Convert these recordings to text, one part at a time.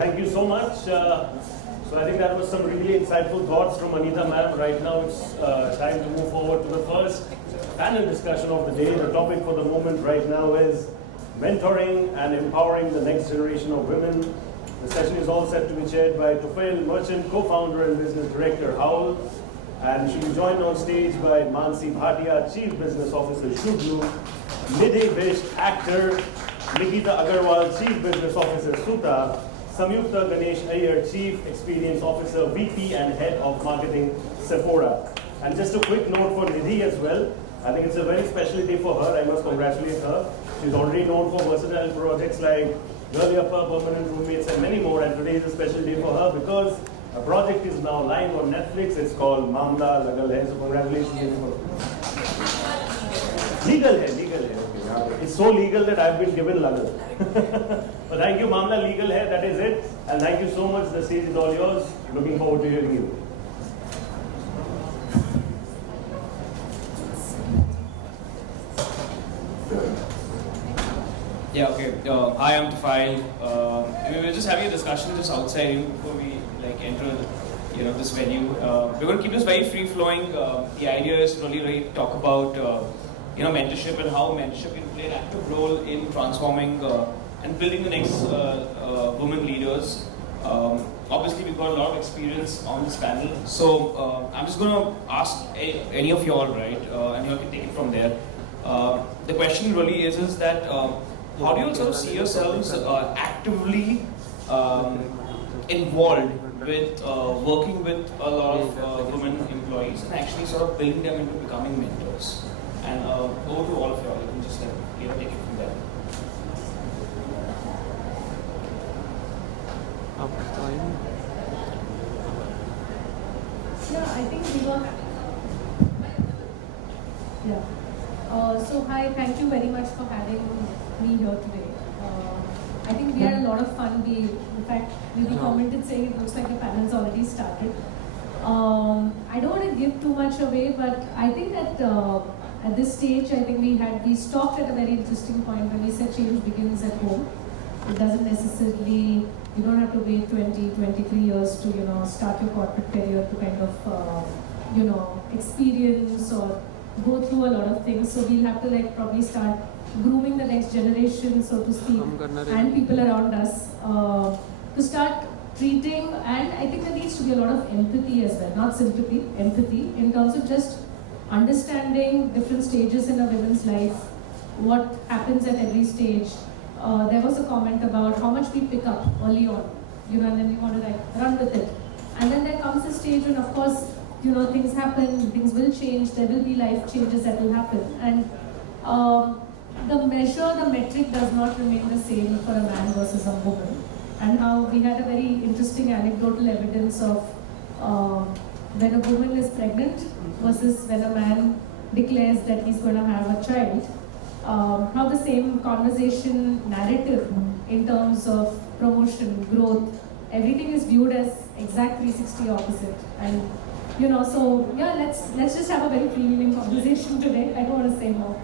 Thank you so much. So I think that was some really insightful thoughts from Anita ma'am. Right now it's time to move forward to the first panel discussion of the day. The topic for the moment right now is mentoring and empowering the next generation of women. The session is all set to be chaired by Tufail Merchant, co-founder and business director, Howl. And she'll be joined on stage by Mansi Bhatia, Chief Business Officer, Shublu, Nidhi Bisht, actor, Nikita Agarwal, Chief Business Officer, Suta, Samyukta Ganesh Iyer, Chief Experience Officer, VP and Head of Marketing, Sephora. And just a quick note for Nidhi as well. I think it's a very special day for her. I must congratulate her. She's already known for versatile projects like Girl Yappa, Permanent Roommates, and many more. And today is a special day for her because a project is now live on Netflix. It's called Mamla Lagal Hai. So congratulations. Legal hai. Okay. It's so legal that I've been given Lagal. But thank you, Mamla Legal Hai. That is it. And thank you so much. The stage is all yours. Looking forward to hearing you. Yeah, okay. Hi, I'm Tufail. We were just having a discussion just outside before we enter this venue. We're going to keep this very free flowing. The idea is to really talk about mentorship and how mentorship can play an active role in transforming and building the next women leaders. Obviously, we've got a lot of experience on this panel, so I'm just going to ask any of you all, right, and you can take it from there. The question really is that how do you sort of see yourselves actively involved with working with a lot of women employees and actually sort of building them into becoming mentors? And over to all of you all, you can just take it from there. Yeah, I think we were. Yeah. So hi, thank you very much for having me here today. I think we had a lot of fun. In fact, we commented saying it looks like the panel's already started. I don't want to give too much away, but I think that at this stage, I think we stopped at a very interesting point when we said change begins at home. It doesn't necessarily, you don't have to wait 20, 23 years to, start your corporate career to kind of, experience or go through a lot of things. So we'll have to probably start grooming the next generation, so to speak, and people around us to start treating. And I think there needs to be a lot of empathy as well, not sympathy, empathy, in terms of just understanding different stages in a woman's life, what happens at every stage. There was a comment about how much we pick up early on, and then we want to run with it. And then there comes a stage when, of course, things happen, things will change, there will be life changes that will happen. And the metric does not remain the same for a man versus a woman. And how we had a very interesting anecdotal evidence of when a woman is pregnant versus when a man declares that he's going to have a child. How the same conversation narrative in terms of promotion, growth, everything is viewed as exact 360 opposite. And so yeah, let's just have a very freewheeling conversation today. I don't want to say more.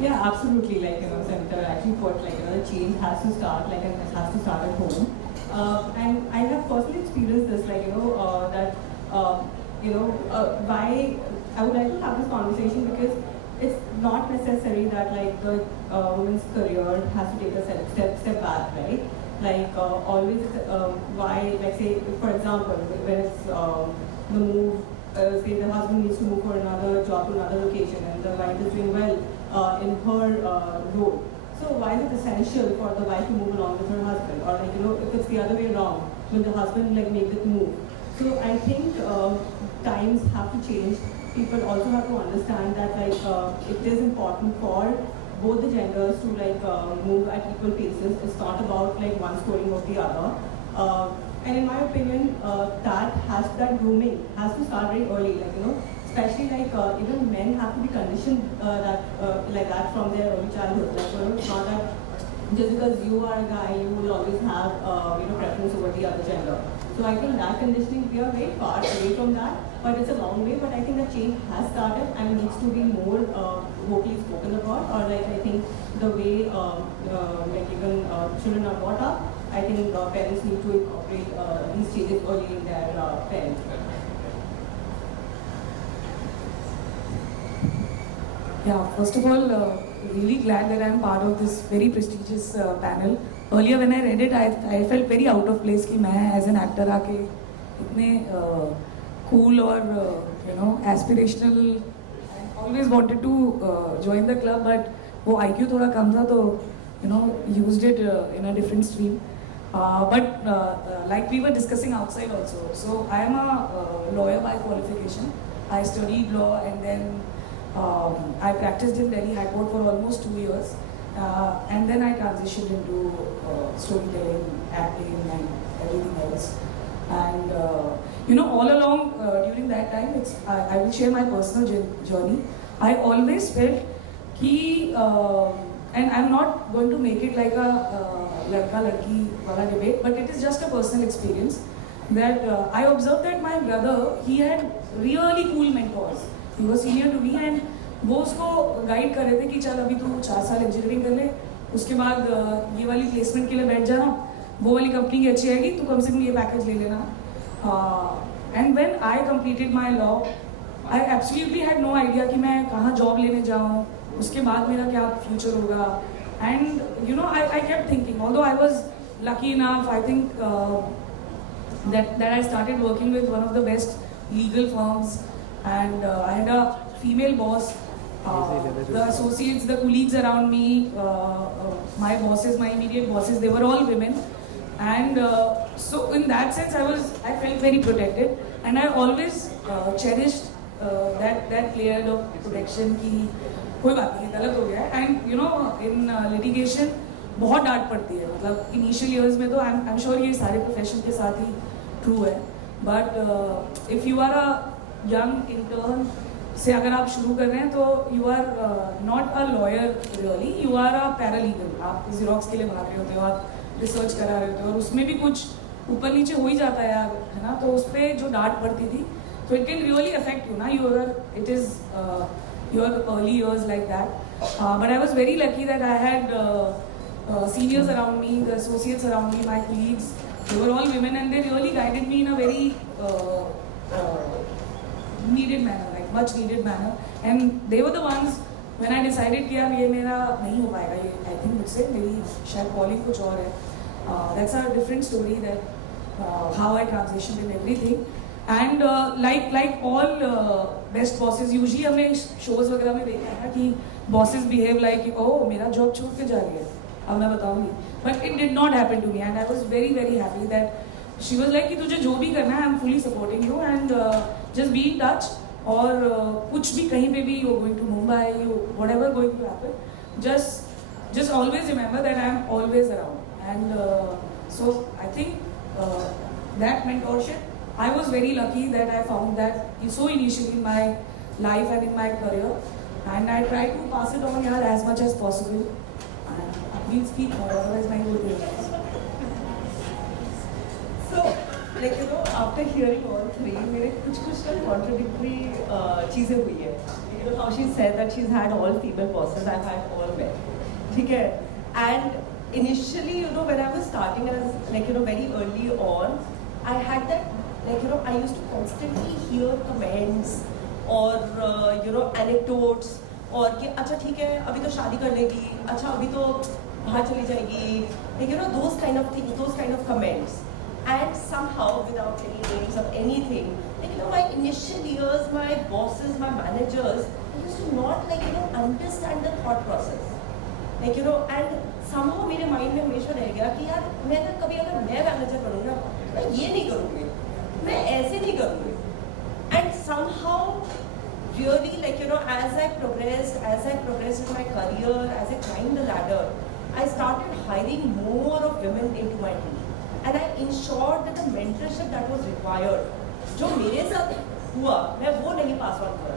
Yeah, absolutely. Senator actually put the change has to start it has to start at home. And I have personally experienced this, why I would like to have this conversation, because it's not necessary that the woman's career has to take a step back, right? Always, why, say, for example, when it's the move, say the husband needs to move for another job to another location and the wife is doing well in her role. So why is it essential for the wife to move along with her husband? Or if it's the other way around, will the husband make the move? So I think times have to change. People also have to understand that it is important for both the genders to move at equal paces. It's not about one scoring of the other. And in my opinion, that grooming has to start very early. Especially even men have to be conditioned that from their early childhood. It's not that just because you are a guy, you will always have preference over the other gender. So I think that conditioning, we are very far away from that, but it's a long way. But I think the change has started and needs to be more vocally spoken about, or I think the way like even children are brought up. I think parents need to incorporate these changes early in their parenting. Yeah, first of all, really glad that I'm part of this very prestigious panel. Earlier when I read it, I felt very out of place कि मैं as an actor आके इतने cool और aspirational. I always wanted to join the club, but वो IQ थोड़ा कम था तो used it in a different stream. But like we were discussing outside also, so I am a lawyer by qualification. I studied law and then I practiced in Delhi High Court for almost 2 years, and then I transitioned into storytelling, acting, and everything else. And all along during that time, I will share my personal journey. I always felt कि, and I'm not going to make it like a ladka ladki wala debate, but it is just a personal experience that I observed that my brother, he had really cool mentors. He was senior to me and वो उसको guide कर रहे थे कि चल अभी तू 4 साल इंजीनियरिंग कर ले, उसके बाद ये वाली प्लेसमेंट के लिए बैठ जाना, वो वाली कंपनी की अच्छी आएगी, तू कम से कम ये पैकेज ले लेना. And when I completed my law, I absolutely had no idea कि मैं कहाँ जॉब लेने जाऊँ, उसके बाद मेरा क्या फ्यूचर होगा. And I kept thinking, although I was lucky enough, I think that I started working with one of the best legal firms, and I had a female boss. The associates, the colleagues around me, my bosses, my immediate bosses, they were all women, and so in that sense I felt very protected, and I always cherished that layer of protection कि कोई बात नहीं, गलत हो गया. And in litigation बहुत डांट पड़ती है, मतलब initial years में तो I'm sure ये सारे profession के साथ ही true है, but if you are a young intern से अगर आप शुरू कर रहे हैं तो you are not a lawyer really, you are a paralegal. आप Xerox के लिए भाग रहे होते हो, आप रिसर्च करा रहे होते हो, और उसमें भी कुछ ऊपर नीचे हो ही जाता है यार, है ना. तो उस पर जो डांट पड़ती थी, तो it can really affect you ना. It is your early years like that. But I was very lucky that I had seniors around me, the associates around me, my colleagues. They were all women and they really guided me in a very needed manner, like much needed manner. And they were the ones when I decided कि यार ये मेरा नहीं हो पाएगा, ये I think मुझसे मेरी शायद calling कुछ और है. That's a different story, that how I transitioned in everything. And like all best bosses, usually हमने shows वगैरह में देखा है कि bosses behave like oh मेरा job छोड़ के जा रही है, अब मैं बताऊंगी. But it did not happen to me, and I was very very happy that she was like कि तुझे जो भी करना है, I'm fully supporting you, and just be in touch. और कुछ भी कहीं पे भी you're going to Mumbai, whatever going to happen, just always remember that I'm always around. And so I think that mentorship, I was very lucky that I found that so initially in my life and in my career, and I try to pass it on here as much as possible. And we'll speak more, otherwise my whole day. So, after hearing all three, मेरे कुछ ना contradictory चीजें हुई है. How she said that she's had all female bosses, I've had all men. ठीक है? And initially, when I was starting as very early on, I had that I used to constantly hear comments or anecdotes और कि अच्छा ठीक है अभी तो शादी कर लेगी, अच्छा अभी तो बाहर चली जाएगी, those kind of things, those kind of comments. And somehow, without any names of anything, my initial years, my bosses, my managers, they used to not understand the thought process. And somehow मेरे mind में हमेशा रह गया कि यार मैं कभी अगर मैं manager बनूँ ना, मैं ये नहीं करूँगी, मैं ऐसे नहीं करूँगी. And somehow, really as I progressed in my career, as I climbed the ladder, I started hiring more of women into my team. And I ensured that the mentorship that was required, जो मेरे साथ हुआ, मैं वो नहीं pass on कर.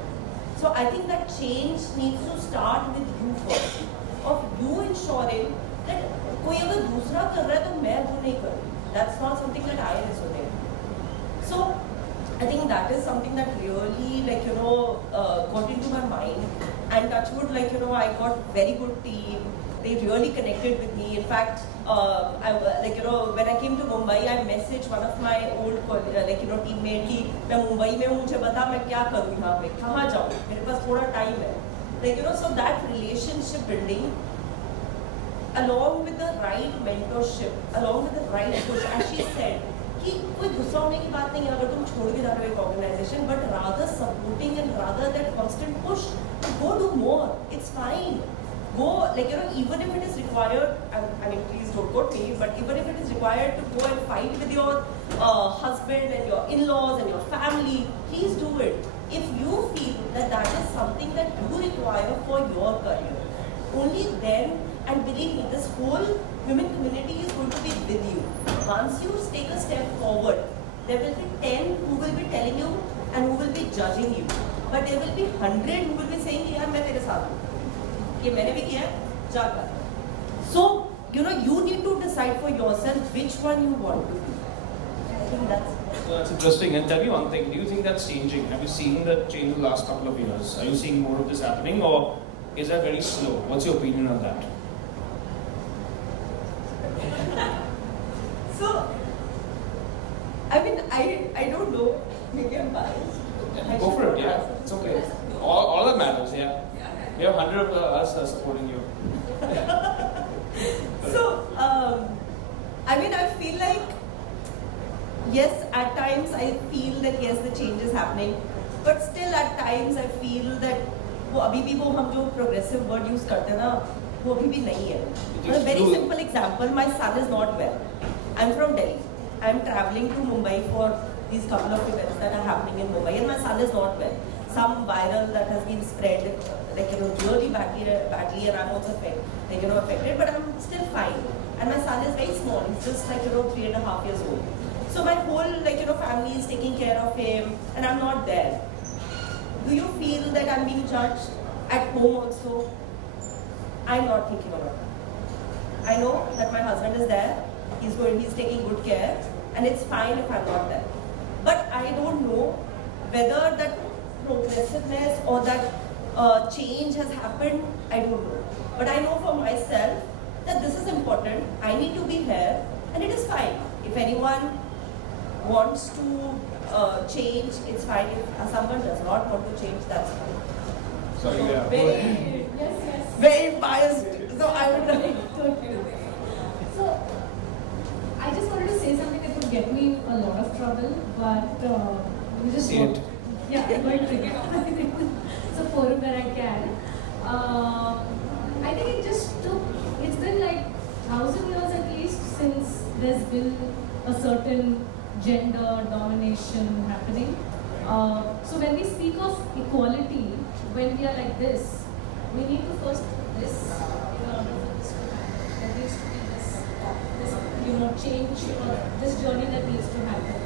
So I think that change needs to start with you first, of you ensuring that कोई अगर दूसरा कर रहा है तो मैं वो नहीं करूँ. That's not something that I resonate. So I think that is something that really got into my mind. And touch wood, like, you know, I got very good team. They really connected with me. In fact, like, you know, when I came to Mumbai, I messaged one of my old, like, you know, teammate कि मैं मुंबई में हूँ, मुझे बता मैं क्या करूँ यहाँ पे, कहाँ जाऊँ, मेरे पास थोड़ा टाइम है. Like, you know, so that relationship building, along with the right mentorship, along with the right push, as she said, कि कोई गुस्सा होने की बात नहीं है अगर तुम छोड़ के जा रहे हो एक organisation, but rather supporting and rather that constant push, go do more. It's fine. Go, like, you know, even if it is required, I mean, please don't quote me, but even if it is required to go and fight with your husband and your in-laws and your family, please do it. If you feel that that is something that you require for your career, only then, and believe me, this whole women community is going to be with you. Once you take a step forward, there will be 10 who will be telling you and who will be judging you. But there will be 100 who will be saying, यार मैं तेरे साथ हूँ, ये मैंने भी किया है, जा कर. So, you know, you need to decide for yourself which one you want to be. I think that's interesting. And tell me one thing, do you think that's changing? Have you seen that change in the last couple of years? Are you seeing more of this happening, or is that very slow? What's your opinion on that? So, I mean, I don't know. Maybe I'm biased. Go for it, yeah. It's okay. All that matters, yeah. We have 100 of us supporting you. So, I mean, I feel like, yes, at times I feel that yes, the change is happening, but still at times I feel that वो अभी भी वो हम जो progressive word use करते हैं ना, वो अभी भी नहीं है. For a very simple example, my son is not well. I'm from Delhi. I'm traveling to Mumbai for these couple of events that are happening in Mumbai, and my son is not well. Some viral that has been spread, like, you know, really badly, and I'm also affected, but I'm still fine. And my son is very small. He's just like, you know, 3.5 years old. So my whole, like, you know, family is taking care of him, and I'm not there. Do you feel that I'm being judged at home also? I'm not thinking about it. I know that my husband is there. He's taking good care, and it's fine if I'm not there. But I don't know whether that progressiveness or that change has happened. I don't know. But I know for myself that this is important. I need to be here, and it is fine. If anyone wants to change, it's fine. If someone does not want to change, that's fine. Sorry, yeah. Yes. Very biased. So I would like So, I just wanted to say something that would get me in a lot of trouble, but you just Say it. Yeah, I'm going to it's a forum where I can. I think it's been like 1,000 years at least since there's been a certain gender domination happening. So when we speak of equality, when we are like this, we need to first this in order for this to happen. There needs to be this change or this journey that needs to happen.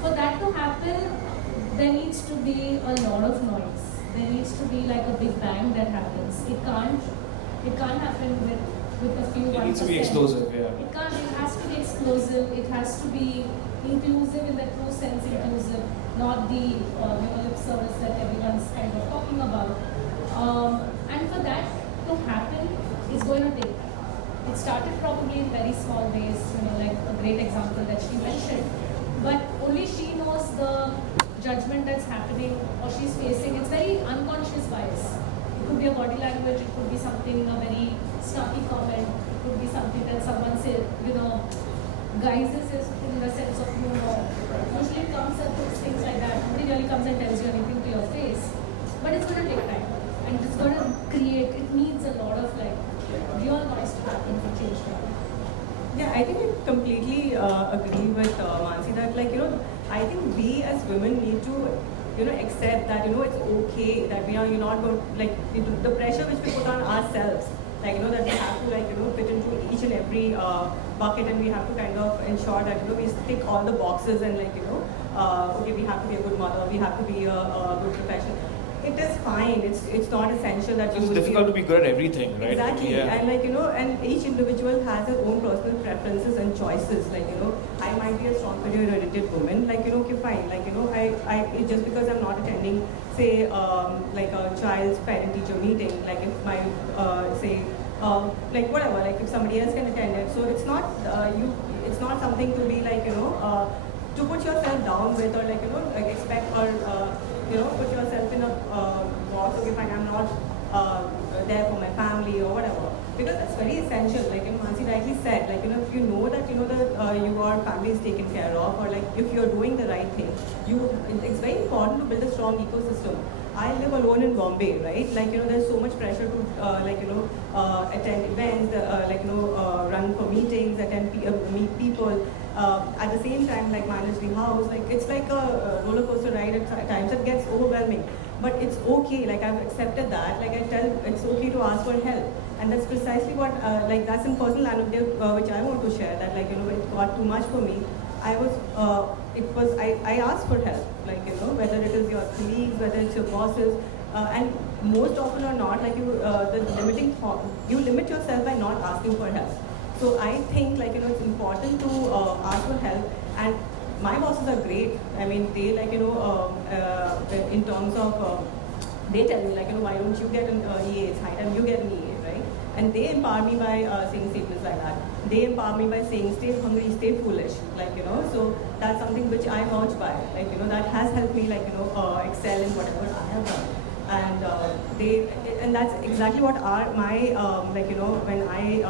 For that to happen, there needs to be a lot of noise. There needs to be like a big bang that happens. It can't happen with a few 1%. It needs to be explosive, yeah. It has to be explosive. It has to be inclusive in the true sense inclusive, not the lip service that everyone's kind of talking about. And for that to happen, it's going to take time. It started probably in very small ways, like a great example that she mentioned. But only she knows the judgment that's happening or she's facing. It's very unconscious bias. It could be a body language, it could be something, a very snarky comment, it could be something that someone said, guises it in the sense of humor. Usually it comes at things like that. Nobody really comes and tells you anything to your face. But it's going to take time. And it's going to create, it needs a lot of real noise to happen for change to happen. Yeah, I think I completely agree with Mansi that, I think we as women need to, accept that, it's okay that we are not going, the pressure which we put on ourselves, that we have to, fit into each and every bucket, and we have to kind of ensure that, we tick all the boxes and, okay, we have to be a good mother, we have to be a good professional. it is fine. It's not essential that you It's will difficult to be be good at everything, right? exactly. Yeah. And like and each individual has their own personal preferences and choices. Like I might be a strong career-oriented woman. Like okay, fine. Like just because I'm not attending, say, like a child's parent-teacher meeting, like if my say. Like whatever, like if somebody else can attend it, so it's not it's not something to be like to put yourself down with, or like like expect, or put yourself in a box. Okay, fine, I'm not there for my family or whatever, because that's very essential. Like Mansi rightly said, like if you know that that your family is taken care of, or like if you're doing the right thing, it's very important to build a strong ecosystem. I live alone in Bombay, right? Like there's so much pressure to attend events, run for meetings, meet people. At the same time, like manage the house. Like it's like a roller coaster ride at times. It gets overwhelming, but it's okay. Like I've accepted that. Like I tell, it's okay to ask for help, and that's precisely what like that's in personal anecdote which I want to share. That like it got too much for me. I asked for help, like whether it is your colleagues, whether it's your bosses, and most often or not, like the limiting thought, you limit yourself by not asking for help. So I think like it's important to ask for help, and my bosses are great. I mean they like in terms of they tell me like why don't you get an EA? It's high time you get an EA, right? And they empower me by saying statements like that. They empower me by saying stay hungry, stay foolish, like so that's something which I vouch by, like that has helped me like excel in whatever I have done. And and that's exactly what my like when I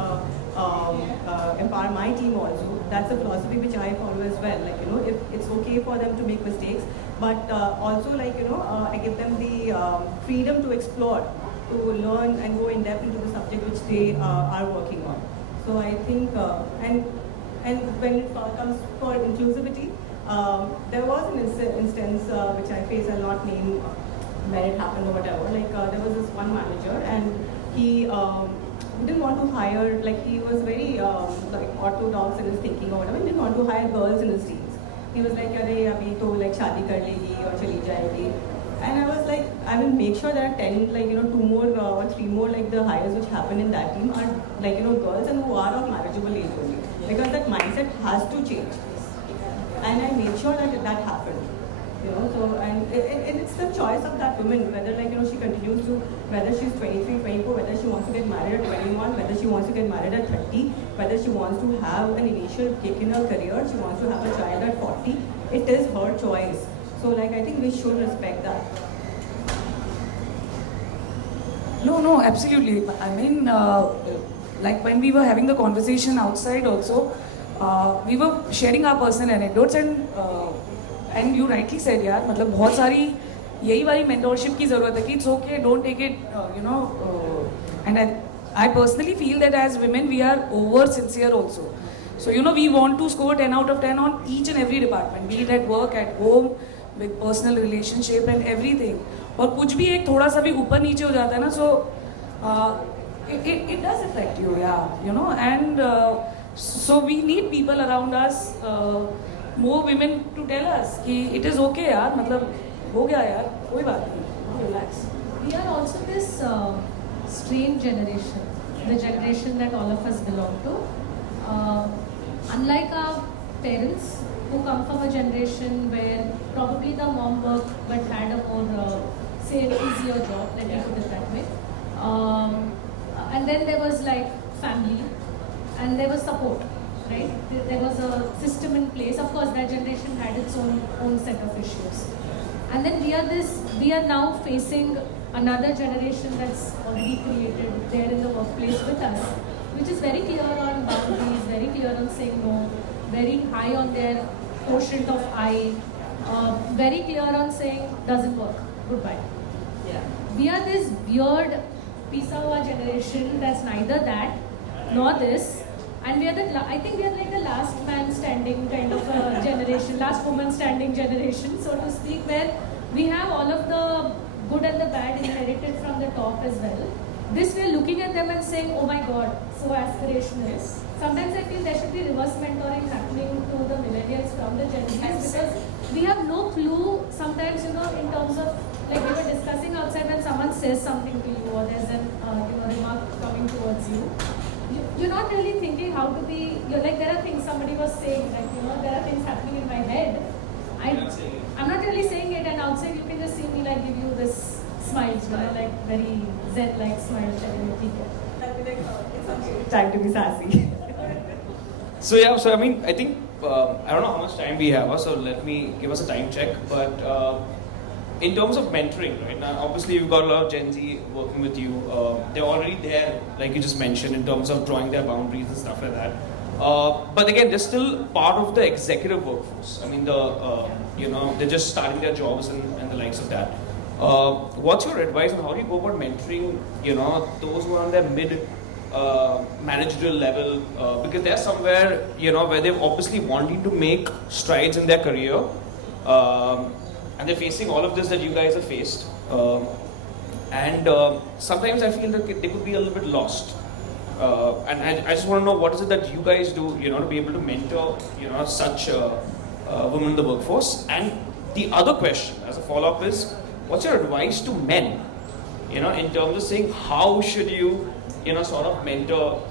empower my team also, that's a philosophy which I follow as well. Like if it's okay for them to make mistakes, but also like I give them the freedom to explore, to learn and go in depth into the subject which they are working on. So I think and when it comes for inclusivity, there was an instance which I faced. I'll not name where it happened or whatever. Like there was this one manager, and he didn't want to hire, like he was very like orthodox in his thinking or whatever. He didn't want to hire girls in his teams. He was like, "Arey, abhi to like shaadi kar legi or chali jayegi." And I was like, I will make sure that 10, like 2 more or 3 more like the hires which happen in that team are like girls and who are of marriageable age only, because that mindset has to change. And I made sure that that happened. So and it's the choice of that woman, whether like she continues to, whether she's 23, 24, whether she wants to get married at 21, whether she wants to get married at 30, whether she wants to have an initial kick in her career, she wants to have a child at 40. It is her choice. So like I think we should respect that. No, absolutely. I mean, like when we were having the conversation outside also, we were sharing our personal anecdotes, and you rightly said, यार मतलब बहुत सारी यही वाली mentorship की ज़रूरत है कि it's okay, don't take it, and I personally feel that as women we are over sincere also. So we want to score 10 out of 10 on each and every department, be it at work, at home, with personal relationship and everything. और कुछ भी एक थोड़ा सा भी ऊपर नीचे हो जाता है ना, so it does affect you, yeah, and so we need people around us, more women to tell us कि it is okay यार, मतलब हो गया यार, कोई बात नहीं, relax. We are also this strange generation, the generation that all of us belong to. Unlike our parents, who come from a generation where probably the mom worked but had a more, say, easier job, let me put it that way. And then there was like family, and there was support, right? There was a system in place. Of course, that generation had its own set of issues. And then we are now facing another generation that's already created there in the workplace with us, which is very clear on boundaries, very clear on saying no, very high on their quotient of I, very clear on saying doesn't work, goodbye. Yeah. We are this weird piece of our generation that's neither that nor this, and I think we are like the last man standing kind of a generation, last woman standing generation, so to speak, where we have all of the good and the bad inherited from the top as well. This we're looking at them and saying, oh my god, so aspirational. Sometimes I feel there should be reverse mentoring happening to the millennials from the Gen Zs, because we have no clue sometimes, in terms of like we were discussing outside, when someone says something to you or there's an remark coming towards you, you're not really thinking how to be. You're like, there are things somebody was saying, like there are things happening in my head. I'm not really saying it, and outside you can just see me like give you this smile, like very Zen-like smile, telling you, "Okay." It's okay. Time to be sassy. So yeah, so I mean, I think I don't know how much time we have, so let me give us a time check. But in terms of mentoring, right now, obviously you've got a lot of Gen Z working with you. They're already there, like you just mentioned, in terms of drawing their boundaries and stuff like that. But again, they're still part of the executive workforce. I mean, they're just starting their jobs and the likes of that. What's your advice on how do you go about mentoring, those who are on their mid managerial level, because they're somewhere, where they're obviously wanting to make strides in their career, and they're facing all of this that you guys have faced, and sometimes I feel that they could be a little bit lost, and I just want to know what is it that you guys do, to be able to mentor, such women in the workforce. And the other question as a follow-up is, what's your advice to men, in terms of saying how should you sort of mentor,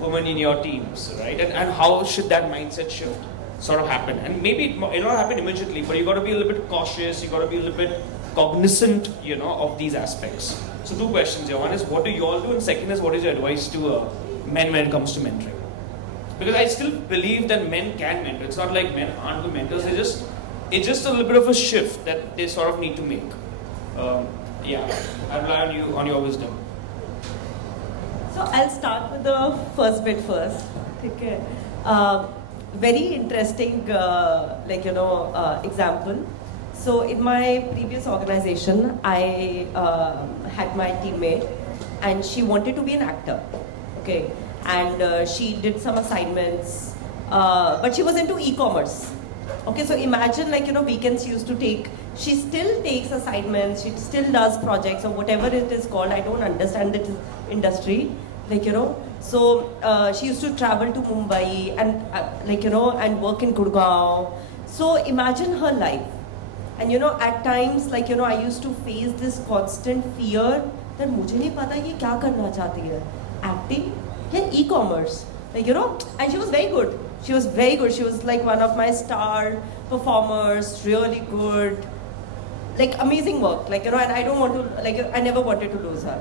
women in your teams, right? And how should that mindset shift sort of happen? And maybe it'll not happen immediately, but you got to be a little bit cautious, you got to be a little bit cognizant, of these aspects. So 2 questions here. One is, what do you all do? And second is, what is your advice to men when it comes to mentoring? Because I still believe that men can mentor. It's not like men aren't the mentors. It's just a little bit of a shift that they sort of need to make. I rely on you, on your wisdom. So I'll start with the first bit first. Okay. Very interesting, example. So in my previous organization, I had my teammate, and she wanted to be an actor. Okay, and she did some assignments, but she was into e-commerce. Okay, so imagine weekends she used to take. She still takes assignments. She still does projects or whatever it is called. I don't understand the industry. So she used to travel to Mumbai and and work in Gurgaon. So imagine her life. And at times I used to face this constant fear that मुझे नहीं पता ये क्या करना चाहती है, acting या e-commerce, and she was very good. She was very good. She was like one of my star performers, really good, amazing work, and I don't want to, I never wanted to lose her.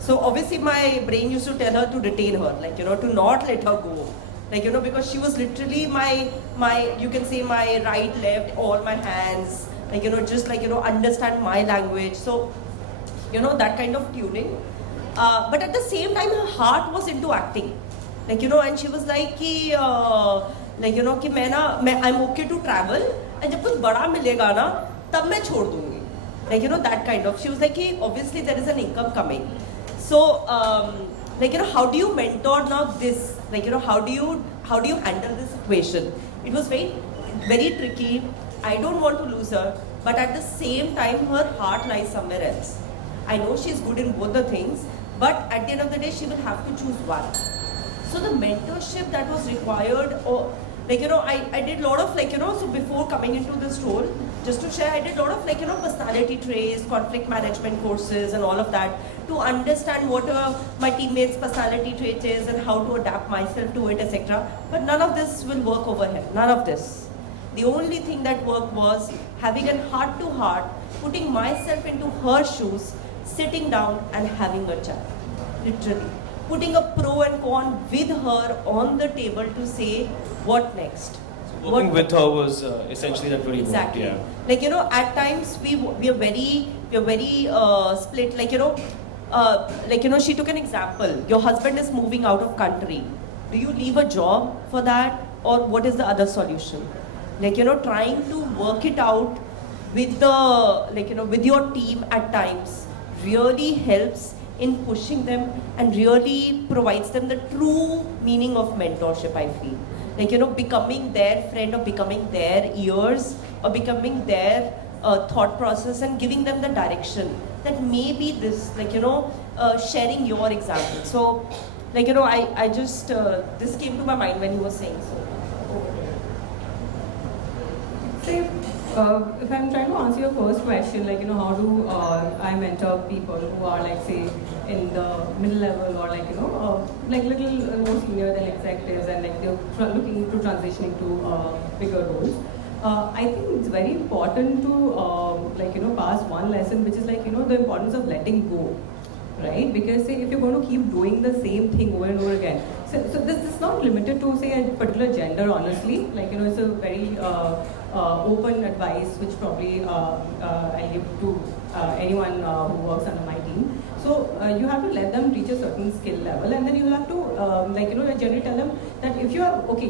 So obviously my brain used to tell her to retain her, to not let her go, because she was literally my you can say my right, left, all my hands, just understand my language. So that kind of tuning, but at the same time her heart was into acting, and she was like कि I'm okay to travel, and जब कुछ बड़ा मिलेगा ना तब मैं छोड़ दूँगी, that kind of. She was like कि obviously there is an income coming. So how do you mentor now this, how do you handle this situation? It was very, very tricky. I don't want to lose her, but at the same time her heart lies somewhere else. I know she's good in both the things, but at the end of the day she will have to choose one. So the mentorship that was required, or I did a lot of so before coming into this role, just to share, I did a lot of personality traits, conflict management courses and all of that, to understand what my teammates' personality trait is and how to adapt myself to it, etc. But none of this will work over here. None of this. The only thing that worked was having a heart-to-heart, putting myself into her shoes, sitting down and having a chat. Literally. Putting a pro and con with her on the table to say, what next? Working with her was essentially that very exactly. important. Yeah. At times we are very split. She took an example. Your husband is moving out of country. Do you leave a job for that, or what is the other solution? Trying to work it out with the with your team at times really helps in pushing them and really provides them the true meaning of mentorship, I feel. Becoming their friend or becoming their ears or becoming their thought process and giving them the direction that maybe this, sharing your example. So, I just, this came to my mind when he was saying so. Say, if I'm trying to answer your first question, like, how do I mentor people who are, like, say, in the middle level or, like, like little more senior than executives and, like, they're looking into transitioning to bigger roles. I think it's very important to, like, pass one lesson, which is, like, the importance of letting go, right? Because, say, if you're going to keep doing the same thing over and over again, so this is not limited to, say, a particular gender, honestly. Like, it's a very open advice, which probably I'll give to anyone who works under my team. So you have to let them reach a certain skill level, and then you have to, like, generally tell them that if you are okay,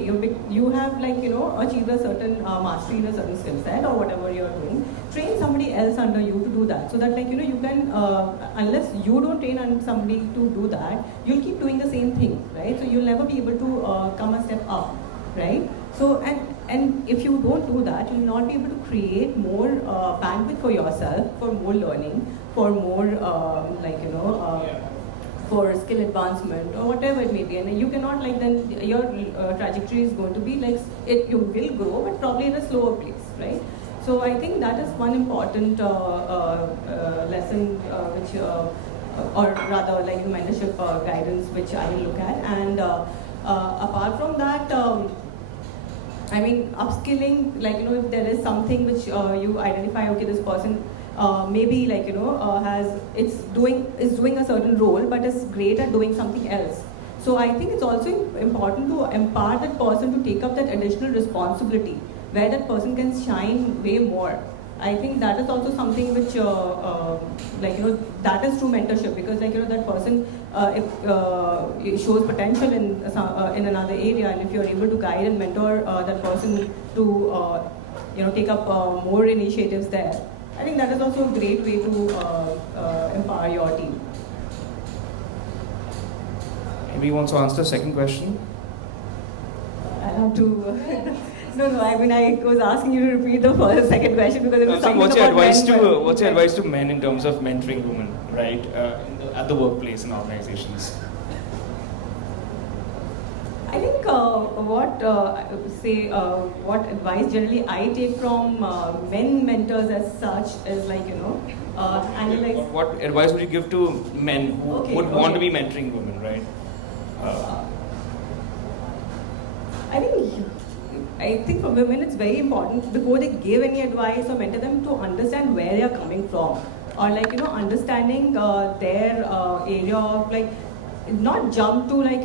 you have, like, achieved a certain mastery in a certain skill set or whatever you're doing, train somebody else under you to do that, so that, like, you can, unless you don't train somebody to do that, you'll keep doing the same thing, right? So you'll never be able to come a step up, right? So, and if you don't do that, you'll not be able to create more bandwidth for yourself, for more learning, for more, like, for skill advancement or whatever it may be. And you cannot, like, then your trajectory is going to be like, you will grow, but probably in a slower pace, right? So I think that is one important lesson which, or rather, like, mentorship guidance, which I will look at. And apart from that, I mean, upskilling, like, if there is something which you identify, okay, this person maybe, like, is doing a certain role, but is great at doing something else. So I think it's also important to empower that person to take up that additional responsibility, where that person can shine way more. I think that is also something which, like, that is true mentorship, because, like, that person, if it shows potential in another area, and if you're able to guide and mentor that person to, take up more initiatives there, I think that is also a great way to empower your team. Anybody wants to answer the second question? I have to. No, I mean, I was asking you to repeat the second question because it was So something what's your about advice men, to what's your advice to men in terms of mentoring women, right, at the workplace and organizations? I think what advice generally I take from men mentors as such is, like, analyze. What advice would you give to men who would want to be mentoring women, right? I think for women it's very important, before they give any advice or mentor them, to understand where they are coming from, or, like, understanding their area of, like, not jump to, like,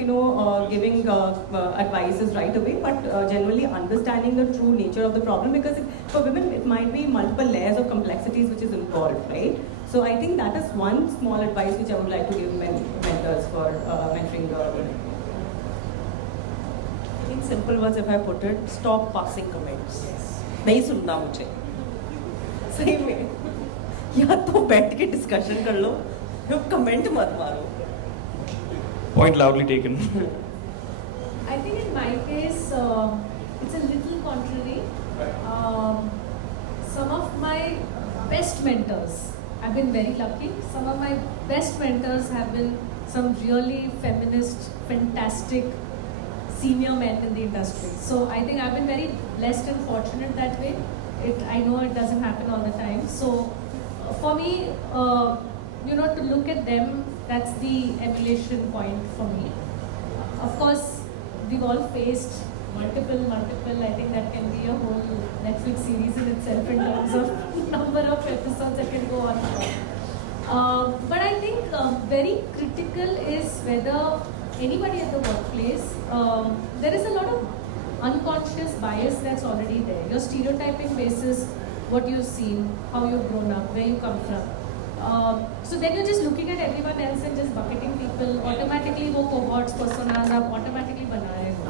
giving advices right away, but generally understanding the true nature of the problem, because for women it might be multiple layers of complexities which is involved, right? So I think that is one small advice which I would like to give mentors for mentoring the women. In simple words, if I put it, stop passing comments. नहीं सुनना मुझे सही में, या तो बैठ के discussion कर लो, कमेंट मत मारो. Point loudly taken. I think in my case, it's a little contrary. Some of my best mentors, I've been very lucky. Some of my best mentors have been some really feminist, fantastic senior men in the industry. So I think I've been very blessed and fortunate that way. I know it doesn't happen all the time. So for me, to look at them, that's the emulation point for me. Of course, we've all faced multiple. I think that can be a whole Netflix series in itself in terms of number of episodes that can go on. But I think very critical is whether anybody at the workplace, there is a lot of unconscious bias that's already there. Your stereotyping basis, what you've seen, how you've grown up, where you come from. So then you're just looking at everyone else and just bucketing people. Automatically, wo cohorts, personas, aap automatically bana rahe ho.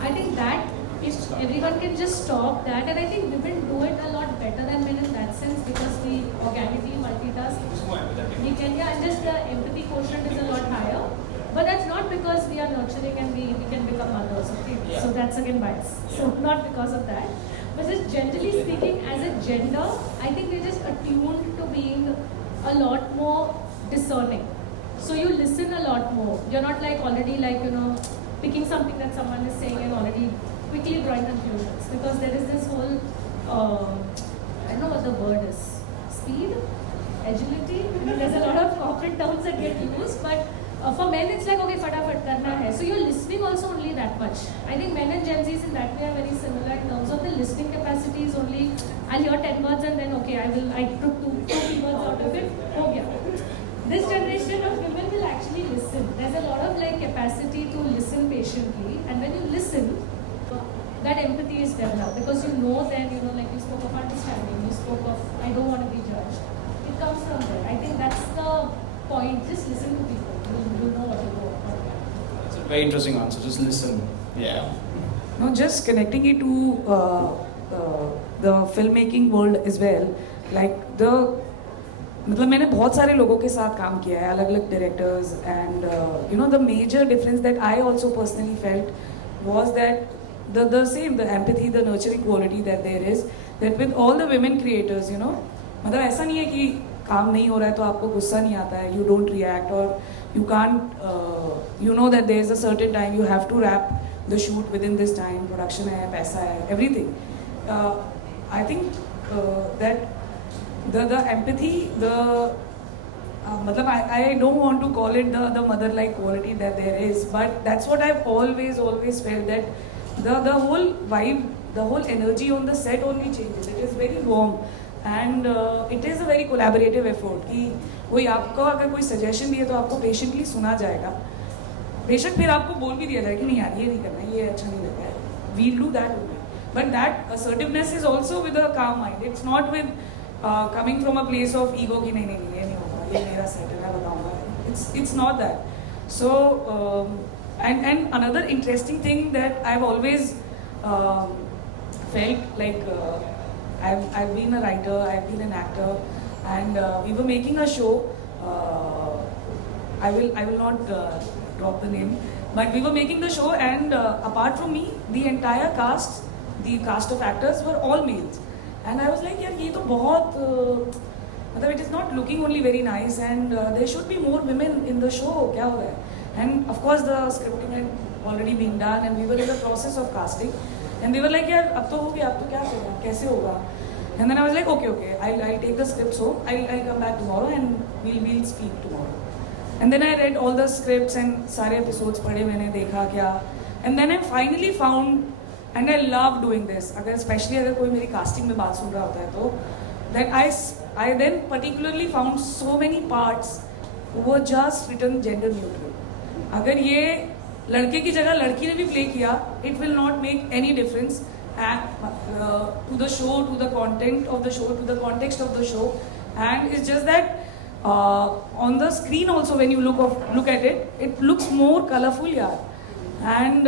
I think that if everyone can just stop that, and I think women do it a lot better than men in that sense, because we organically multitask. We can, and just the empathy quotient is a lot higher. But that's not because we are nurturing and we can become mothers, okay? Yeah. So that's again bias. So not because of that. But just generally speaking, as a gender, I think we're just attuned to being a lot more discerning. So you listen a lot more. You're not like already like, picking something that someone is saying and already quickly drawing conclusions. Because there is this whole I don't know what the word is. Speed, agility. I mean, there's a lot of corporate terms that get used, but for men it's like okay, fatafat karna hai. So you're listening also only that much. I think men and Gen Zs in that way are very similar in terms of the listening capacity is only I'll hear 10 words and then okay, I took two keywords out of it. Ho gaya. This generation of women will actually listen. There's a lot of like capacity to listen patiently, and when you listen, that empathy is developed because you know then, you know, like you spoke of understanding, you spoke of I don't want to be judged. It comes from there. I think that's the point. Just listen to people. You'll know what to do. That's a very interesting answer. Just listen. Yeah. No, just connecting it to the filmmaking world as well. Like मतलब मैंने बहुत सारे लोगों के साथ काम किया है, अलग-अलग directors, and you know the major difference that I also personally felt was that the same, the empathy, the nurturing quality that there is, that with all the women creators, you know, मतलब ऐसा नहीं है कि काम नहीं हो रहा है तो आपको गुस्सा नहीं आता है, you don't react or you can't, you know that there is a certain time you have to wrap the shoot within this time, production है, पैसा है, everything. I think that the empathy, मतलब I don't want to call it the mother-like quality that there is, but that's what I've always felt, that the whole vibe, the whole energy on the set only changes. It is very warm and it is a very collaborative effort कि कोई आपको अगर कोई suggestion दिए तो आपको patiently सुना जाएगा, बेशक फिर आपको बोल भी दिया जाए कि नहीं यार ये नहीं करना है, ये अच्छा नहीं लगता है, we'll do that only. But that assertiveness is also with a calm mind. It's not with coming from a place of ego कि नहीं ये नहीं होगा, ये मेरा set है, मैं बताऊंगा. It's not that. So and another interesting thing that I've always felt like I've been a writer, I've been an actor, and we were making a show. I will not drop the name, but we were making the show, and apart from me, the entire cast, the cast of actors were all males, and I was like, यार ये तो बहुत मतलब it is not looking only very nice, and there should be more women in the show. क्या हो रहा है? And of course the scripting had already been done, and we were in the process of casting, and they were like, यार अब तो हो गया, अब तो क्या होगा, कैसे होगा? And then I was like, okay, I'll take the scripts home, I'll come back tomorrow and we'll speak tomorrow. And then I read all the scripts and सारे episodes पढ़े, मैंने देखा क्या, and then I finally found, and I love doing this, अगर especially अगर कोई मेरी casting में बात सुन रहा होता है तो, that I then particularly found so many parts who were just written gender neutral. अगर ये लड़के की जगह लड़की ने भी प्ले किया, it will not make any difference to the show, to the content of the show, to the context of the show, and it's just that on the screen also when you look at it, it looks more colorful, yeah. And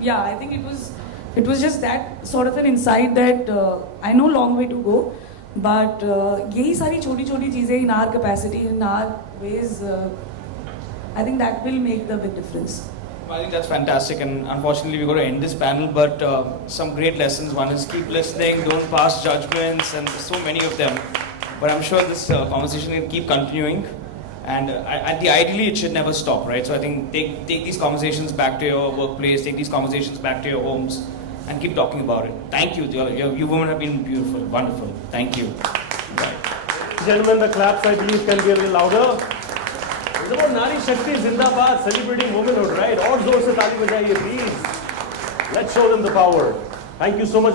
yeah, I think it was just that sort of an insight that I know long way to go, but यही सारी छोटी-छोटी चीजें in our capacity, in our ways, I think that will make the big difference. I think that's fantastic, and unfortunately we're going to end this panel, but some great lessons. One is keep listening, don't pass judgments, and there's so many of them. But I'm sure this conversation will keep continuing, and ideally it should never stop, right? So I think take these conversations back to your workplace, take these conversations back to your homes, and keep talking about it. Thank you. You women have been beautiful, wonderful. Thank you. Right. Gentlemen, the claps I believe can be a little louder. It's about Nari Shakti Zindabad, celebrating womanhood, right? और जोर से ताली बजाइए, please. Let's show them the power. Thank you so much.